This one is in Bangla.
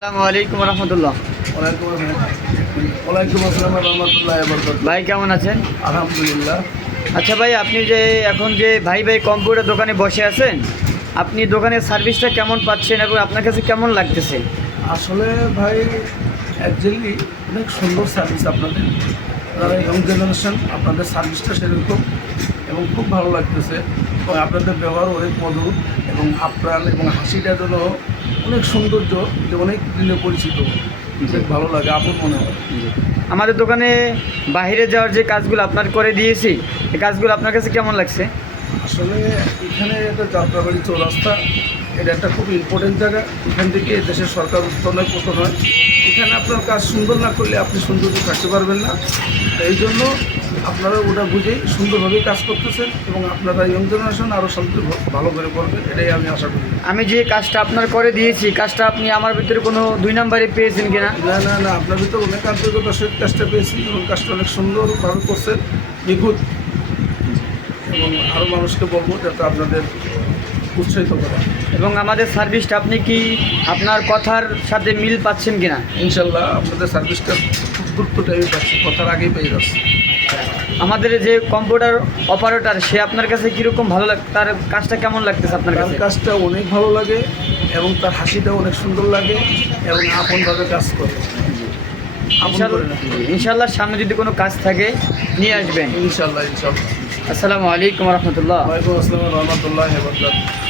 আসসালামু আলাইকুম রহমতুল্লাহ। ওয়ালাইকুম আসসালাম রহমতুল্লাহ বরকাতুহু। ভাই কেমন আছেন? আলহামদুলিল্লাহ। আচ্ছা ভাই, আপনি যে এখন যে ভাই কম্পিউটার দোকানে বসে আছেন, আপনি দোকানের সার্ভিসটা কেমন পাচ্ছেন এবং আপনার কাছে কেমন লাগতেছে? আসলে ভাই অ্যাকচুয়ালি অনেক সুন্দর সার্ভিস আপনাদের, যারা ইয়ং জেনারেশন আপনাদের সার্ভিসটা সেরকম এবং খুব ভালো লাগতেছে এবং আপনাদের ব্যবহার অনেক মধুর এবং আপ্রাণ এবং হাসিটা যেন অনেক সৌন্দর্য, যে অনেক দিনে পরিচিত, অনেক ভালো লাগে, আপন মনে হয়। আমাদের দোকানে বাইরে যাওয়ার যে কাজগুলো আপনার করে দিয়েছি, এই কাজগুলো আপনার কাছে কেমন লাগছে? আসলে এখানে একটা যাত্রাবাড়ি চৌরাস্তা, এটা একটা খুব ইম্পর্টেন্ট জায়গা। এখান থেকে দেশের সরকার উত্তর নয় পতন হয়। এখানে আপনার কাজ সুন্দর না করলে আপনি সৌন্দর্য থাকতে পারবেন না। এই জন্য আপনারা ওটা বুঝেই সুন্দরভাবে কাজ করতেছেন এবং আপনারা ইয়ং জেনারেশন আরও শান্তি ভালো করে করবেন, এটাই আমি আশা করি। আমি যে কাজটা আপনার করে দিয়েছি, কাজটা আপনি আমার ভিতরে কোনো 2 নাম্বারে পেয়েছেন কিনা? না না না, আপনার ভিতরে অনেক আন্তরিকতার সহিত কাজটা পেয়েছি এবং কাজটা অনেক সুন্দরভাবে করছেন, নিখুঁত। এবং আরও মানুষকে বলবো যাতে আপনাদের উৎসাহিত করা। এবং আমাদের সার্ভিসটা আপনি কি আপনার কথার সাথে মিল পাচ্ছেন কিনা? ইনশাল্লাহ আপনাদের সার্ভিসটা খুব দ্রুত টাইমে পাচ্ছি, কথার আগেই পেয়ে যাচ্ছে। আমাদের যে কম্পিউটার অপারেটর, সে আপনার কাছে কীরকম ভালো তার কাজটা কেমন লাগতেছে আপনার তার কাছে? কাজটা অনেক ভালো লাগে এবং তার হাসিটা অনেক সুন্দর লাগে এবং আপনভাবে কাজ করে। আপন করে না। ইনশাল্লাহ সামনে যদি কোনো কাজ থাকে নিয়ে আসবেন। ইনশাল্লাহ ইনশাল্লাহ। আসসালামু আলাইকুম রহমতুল্লাহ। ওয়ালাইকুম আসসালাম রহমতুল্লাহ বরকাতুহু।